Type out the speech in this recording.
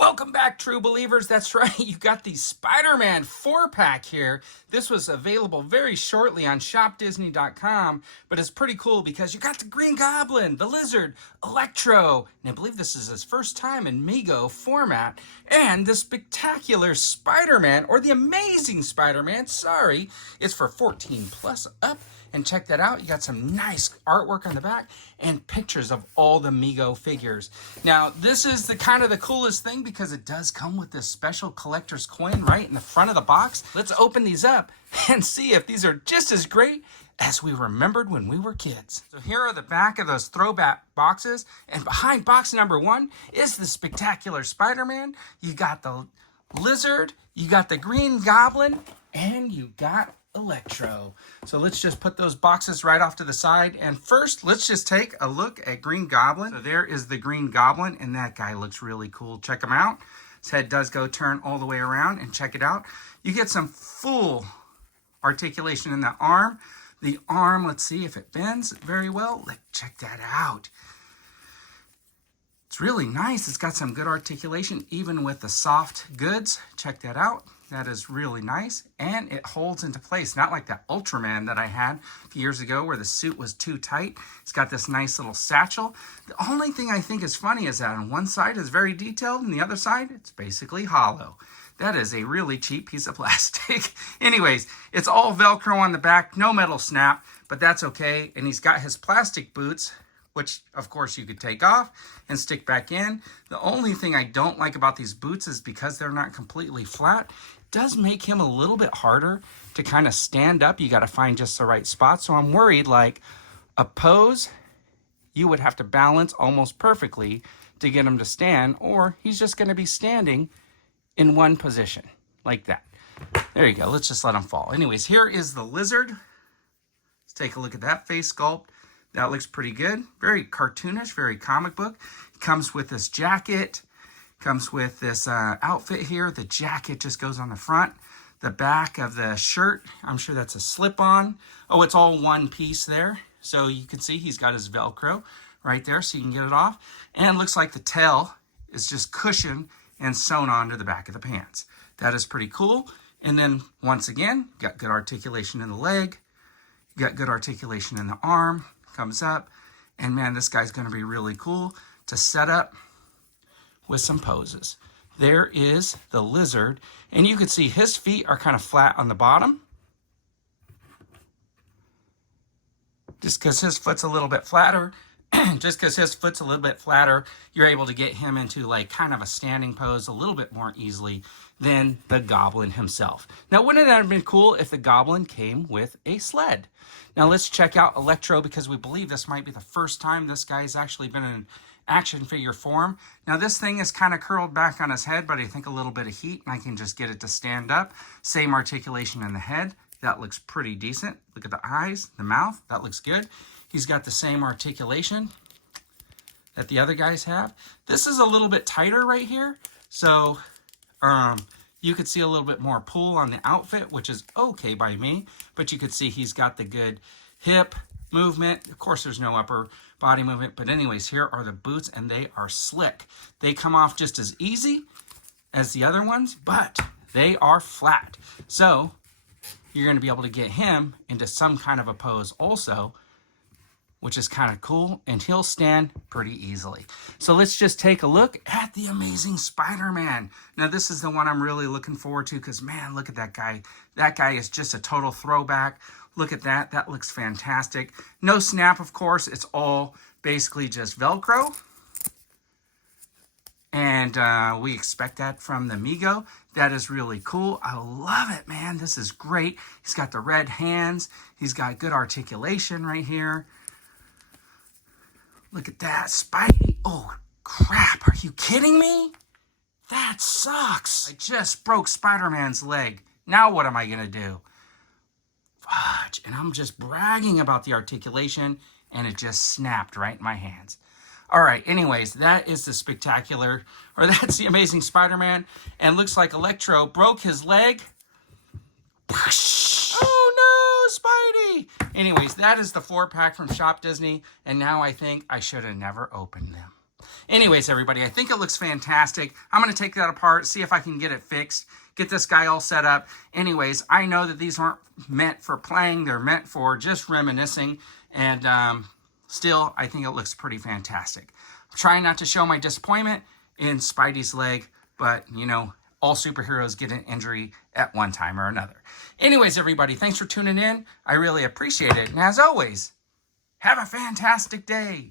Welcome back, true believers. That's right, you got the Spider-Man 4-pack here. This was available very shortly on shopdisney.com, but it's pretty cool because you got the Green Goblin, the Lizard, Electro, and I believe this is his first time in Mego format, and the spectacular Spider-Man, or the Amazing Spider-Man, sorry, it's for 14 plus up. And check that out, you got some nice artwork on the back and pictures of all the Mego figures. Now, this is the kind of the coolest thing because it does come with this special collector's coin right in the front of the box. Let's open these up and see if these are just as great as we remembered when we were kids. So here are the back of those throwback boxes, and behind box number 1 is the spectacular Spider-Man. You got the Lizard, you got the Green Goblin, and you got Electro. So let's just put those boxes right off to the side. And first, let's just take a look at Green Goblin. So there is the Green Goblin, and that guy looks really cool. Check him out. His head does go turn all the way around, and check it out. You get some full articulation in the arm. The arm, let's see if it bends very well. Check that out. It's really nice. It's got some good articulation, even with the soft goods. Check that out. That is really nice, and it holds into place. Not like that Ultraman that I had a few years ago where the suit was too tight. It's got this nice little satchel. The only thing I think is funny is that on one side is very detailed, and the other side, it's basically hollow. That is a really cheap piece of plastic. Anyways, it's all Velcro on the back, no metal snap, but that's okay. And he's got his plastic boots, which of course you could take off and stick back in. The only thing I don't like about these boots is because they're not completely flat, it does make him a little bit harder to kind of stand up. You got to find just the right spot. So I'm worried like a pose, you would have to balance almost perfectly to get him to stand, or he's just going to be standing in one position like that. There you go. Let's just let him fall. Anyways, here is the Lizard. Let's take a look at that face sculpt. That looks pretty good. Very cartoonish, very comic book. It comes with this jacket. Comes with this outfit here. The jacket just goes on the front. The back of the shirt, I'm sure that's a slip-on. Oh, it's all one piece there. So you can see he's got his Velcro right there so you can get it off. And it looks like the tail is just cushioned and sewn onto the back of the pants. That is pretty cool. And then once again, got good articulation in the leg. You got good articulation in the arm. Comes up, and man, this guy's going to be really cool to set up with some poses. There is the Lizard, and you can see his feet are kind of flat on the bottom. Just because his foot's a little bit flatter, you're able to get him into like kind of a standing pose a little bit more easily than the Goblin himself. Now, wouldn't that have been cool if the Goblin came with a sled? Now, let's check out Electro because we believe this might be the first time this guy's actually been in action figure form. Now, this thing is kind of curled back on his head, but I think a little bit of heat, and I can just get it to stand up. Same articulation in the head. That looks pretty decent. Look at the eyes, the mouth. That looks good. He's got the same articulation that the other guys have. This is a little bit tighter right here, so you could see a little bit more pull on the outfit, which is okay by me, but you could see he's got the good hip movement. Of course, there's no upper body movement, but anyways, here are the boots, and they are slick. They come off just as easy as the other ones, but they are flat. So you're going to be able to get him into some kind of a pose also, which is kind of cool, and he'll stand pretty easily. So let's just take a look at the Amazing Spider-Man. Now, this is the one I'm really looking forward to because, man, look at that guy. That guy is just a total throwback. Look at that. That looks fantastic. No snap, of course. It's all basically just Velcro. And we expect that from the Mego. That is really cool. I love it, man. This is great. He's got the red hands. He's got good articulation right here. Look at that. Spidey. Oh, crap. Are you kidding me? That sucks. I just broke Spider-Man's leg. Now what am I going to do? Fudge. And I'm just bragging about the articulation, and it just snapped right in my hands. All right, anyways, that is the spectacular, or that's the Amazing Spider-Man. And looks like Electro broke his leg. Oh no, Spidey! Anyways, that is the 4-pack from Shop Disney, and now I think I should have never opened them. Anyways, everybody, I think it looks fantastic. I'm going to take that apart, see if I can get it fixed, get this guy all set up. Anyways, I know that these aren't meant for playing. They're meant for just reminiscing. And still, I think it looks pretty fantastic. I'm trying not to show my disappointment in Spidey's leg, but, you know, all superheroes get an injury at one time or another. Anyways, everybody, thanks for tuning in. I really appreciate it. And as always, have a fantastic day.